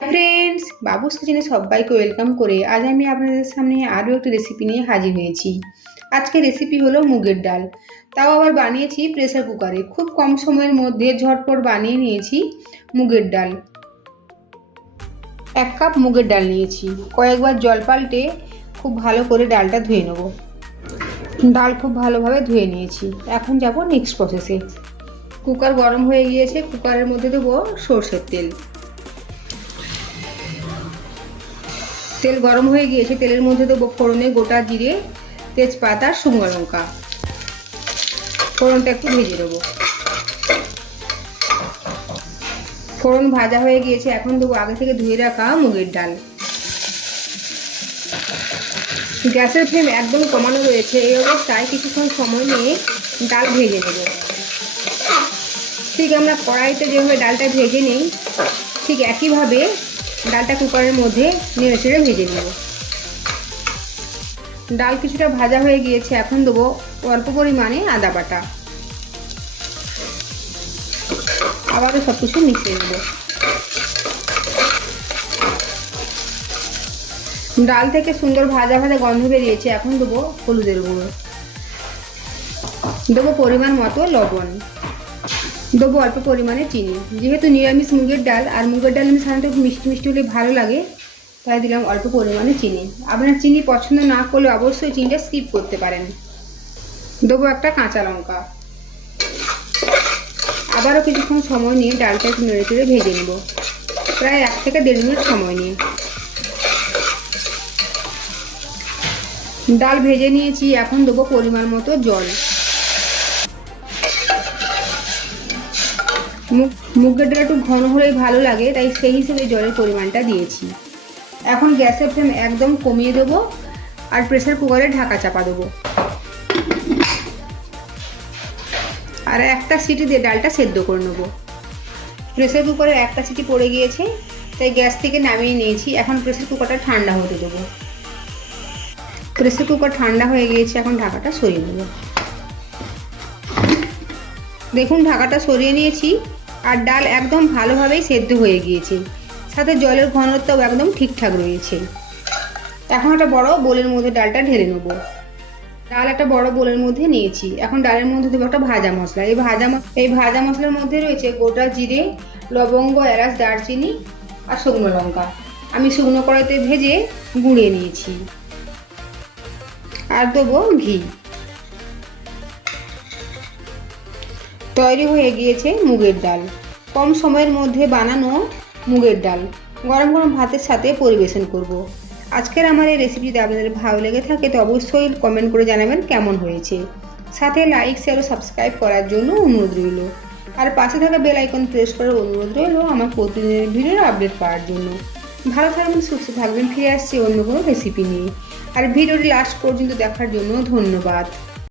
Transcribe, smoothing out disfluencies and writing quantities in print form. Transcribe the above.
Friends, বাবুস কিচেনে সবাইকে welcome করে আজ আমি আপনাদের সামনে আরও একটি রেসিপি নিয়ে হাজির হয়েছি। আজকের রেসিপি হলো মুগের ডাল, তাও আবার বানিয়েছি প্রেসার কুকারে। খুব কম সময়ের মধ্যে ঝটপট বানিয়ে নিয়েছি মুগের ডাল। 1 কাপ মুগের ডাল নিয়েছি, কয়েকবার জল পাল্টে খুব ভালো করে ডালটা ধুয়ে নেব। ডাল খুব ভালোভাবে ধুয়ে নিয়েছি, এখন যাব নেক্সট প্রসেসে। কুকার গরম হয়ে গিয়েছে, কুকারের মধ্যে দেবো সর্ষের তেল। তেল গরম হয়ে গিয়েছে, তেলের মধ্যে দেবো ফোড়নে গোটা জিরে, তেজপাতা আর শুকনো লঙ্কা। ফোড়নটা একটু ভেজে দেবো। ফোড়ন ভাজা হয়ে গিয়েছে, এখন দেবো আগে থেকে ধুয়ে রাখা মুগের ডাল। গ্যাসের ফ্লেম একদম কমানো রয়েছে। এই অবস্থায় কিছুক্ষণ সময় নিয়ে ডাল ভেজে নেব। ঠিক আমরা কড়াইতে যেভাবে ডালটা ভেজে নিই, ঠিক একইভাবে ডালটা কুকারের মধ্যে নেড়ে চেড়ে ভেজে নেব। ডাল কিছুটা ভাজা হয়ে গিয়েছে, এখন দেবো অল্প পরিমাণে আদা বাটা। আবারও সব কিছু মিশিয়ে নেব। ডাল থেকে সুন্দর ভাজা ভাজা গন্ধ বেরিয়েছে, এখন দেবো হলুদের গুঁড়ো, দেবো পরিমাণ মতো লবণ, দেবো অল্প পরিমাণে চিনি। যেহেতু নিরামিষ মুগের ডাল, আর মুগের ডাল আমি সাধারণত মিষ্টি মিষ্টি হলে ভালো লাগে, তাই দিলাম অল্প পরিমাণে চিনি। আপনার চিনি পছন্দ না করলে অবশ্যই চিনিটা স্কিপ করতে পারেন। দেবো একটা কাঁচা লঙ্কা। আবারও কিছুক্ষণ সময় নিয়ে ডালটা একটু নেড়ে চেড়ে ভেজে নেব, প্রায় 1 থেকে 1.5 মিনিট সময় নিয়ে। ডাল ভেজে নিয়েছি, এখন দেবো পরিমাণ মতো জল। মুগের ডাল একটু ঘন হলেই ভালো লাগে, তাই সেই হিসেবে জলের পরিমাণটা দিয়েছি। এখন গ্যাসের ফ্লেম একদম কমিয়ে দেবো আর প্রেসার কুকারে ঢাকা চাপা দেবো। আর একটা সিটি দিয়ে ডালটা সেদ্ধ করে নেবো। প্রেসার কুকারে একটা সিটি পড়ে গিয়েছে, তাই গ্যাস থেকে নামিয়ে নিয়েছি। এখন প্রেসার কুকারটা ঠান্ডা হতে দেবো। প্রেসার কুকার ঠান্ডা হয়ে গিয়েছে, এখন ঢাকাটা সরিয়ে নেব। দেখুন ঢাকাটা সরিয়ে নিয়েছি, আর ডাল একদম ভালোভাবেই সেদ্ধ হয়ে গিয়েছে, সাথে জলের ঘনত্বও একদম ঠিকঠাক রয়েছে। এখন একটা বড় বোলের মধ্যে ডালটা ঢেলে নেব। ডাল একটা বড় বোলের মধ্যে নিয়েছি, এখন ডালের মধ্যে দেবো একটা ভাজা মশলা। এই ভাজা মশলার মধ্যে রয়েছে গোটা জিরে, লবঙ্গ, এলাচ, দারচিনি আর শুকনো লঙ্কা। আমি শুকনো কড়াইতে ভেজে গুঁড়িয়ে নিয়েছি। আর দেবো ঘি। তৈরি হয়ে গিয়েছে মুগের ডাল। কম সময়ের মধ্যে বানানো মুগের ডাল গরম গরম ভাতের সাথে পরিবেশন করব। আজকের আমার এই রেসিপিটা আপনাদের ভালো লেগে থাকে তো অবশ্যই কমেন্ট করে জানাবেন কেমন হয়েছে। সাথে লাইক, শেয়ার ও সাবস্ক্রাইব করার জন্য অনুরোধ রইল। আর পাশে থাকা বেল আইকন প্রেস করার অনুরোধ রইল আমার প্রতিদিনের ভিডিওর আপডেট পাওয়ার জন্য। ভালো থাকবেন, সুস্থ থাকবেন। ফিরে আসছি অন্য কোনো রেসিপি নিয়ে। আর ভিডিওটি লাস্ট পর্যন্ত দেখার জন্য ধন্যবাদ।